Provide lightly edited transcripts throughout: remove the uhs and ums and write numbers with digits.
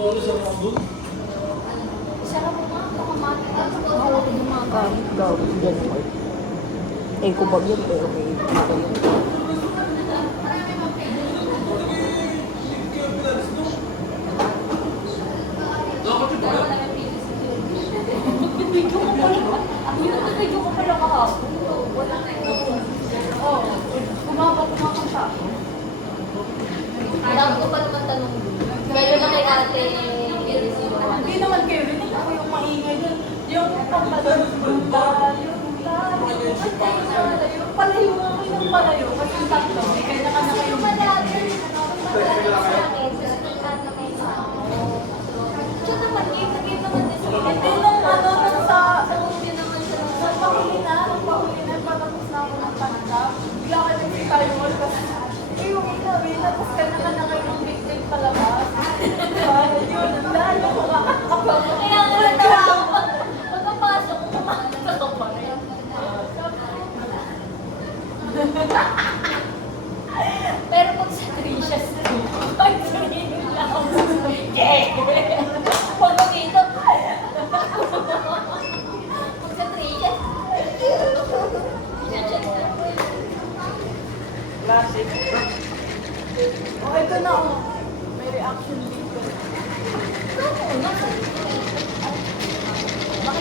Sarap mo nga, pakamati ka. Ako ito gumagamit daw. Yan mo. Eh, ko ba yun? Pero may iba yun. Video ko pala kahapon. Oo. Kumakanta. Alam ko pa naman tanong. Kailan na kay ate Hindi naman kayo rin. Ako yung maingay dun. Yung pagpadon, yung palayo. Palayo nga kayo ng palayo. Kasi yung tatlo, may kanya-kanya kayo. Siya naman, game naman din sa Hindi nung ano, nung sa pahuli na, patapos na ako ng kanta. Bigla ka nag-firewall kasi yung ina, tapos kanya-kanya kayo ng big-big palabas. Yun, lalo ko makakapag. Kaya nga natawa ako. Pagkapasok ko, kumakanta ko pa rin. Pero pag sa Trisha Street, ay sabihin lang. Pag dito, pag sa Trisha, Classic. Oh, ito na oh. May reaction dito.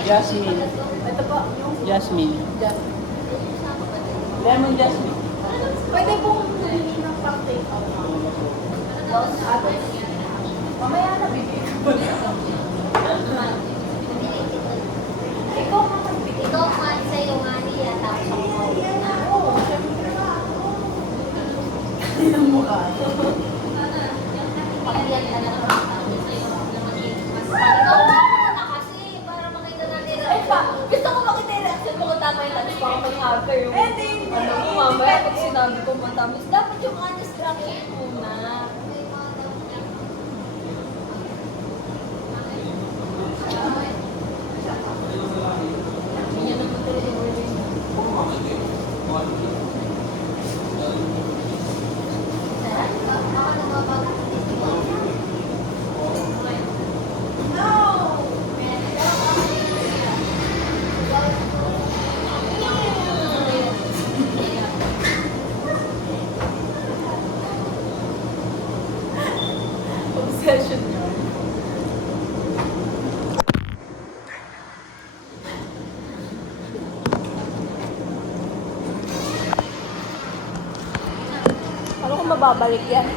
Jasmine. Ito pa, yung Jasmine. Lemon jasmine. pwede pong humingi ng pang-take out. Ate, mamaya na bibig. Ikaw makagbigay. ikaw man sa'yo nga niya, tapos ako na. Oo, syempre. Hindi ng mukha. Pag-iyan ka na naman sa'yo na mag-iimas. Ikaw na kasi, para makita natin. Ay pa, gusto ko makita yung reaction mo kung tama yung tanis pa ako mag-haga yung ano mo mamaya pag sinabi ko matamis. Dapat yung honest reaction muna. Hindi naman talaga yung Obsession niya. Ano kung mababalik yan?